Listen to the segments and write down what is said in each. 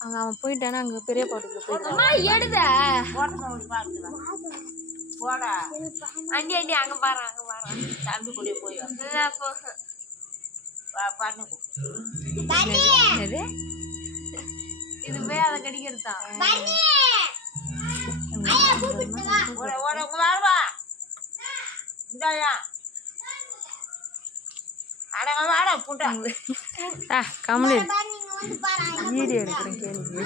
அங்கே அவன் போயிட்டானா அங்கே பெரிய பாட்டுக்கு போயிட்டான் எடுத போடா அண்டி அண்டி அங்கே பாரு தம்பி கூட போய் எது இது போய் அதை கடிக்கிறது தான் கம்முனு வீடியோ எடுக்கிறேன் கேள்வி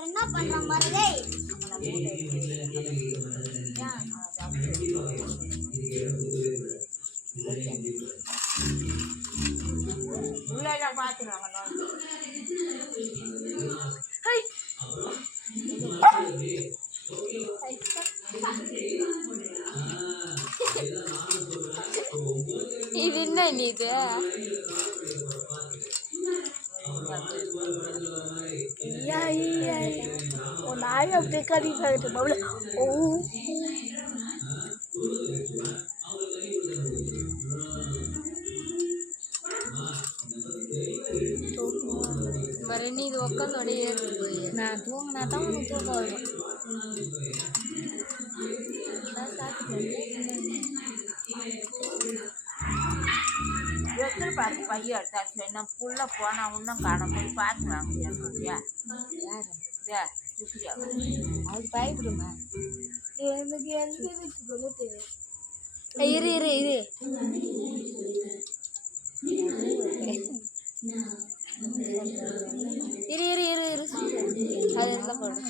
என்ன பண்ற மாதிரி உள்ள பாத்துருவாங்க இது என்ன இது நாய் அப்படியே கறி பவுல ஓ மரணி இது உட்காந்து ஏறுது போய் நான் தூங்கினா தான் உனக்கு தூக்கம் வரும் எத்தனை பார்த்து பையன் எடுத்தாச்சு என்ன புள்ள போனா இன்னும் காண போய் பார்த்துவாங்க சொல்றியா யார் சுப்ரியா அது பயப்படுமா எனக்கு எந்த வீட்டுக்குள்ள தெரியும் இரு இரு இரு இரு இரு இரு இரு அது எல்லாம் போடும்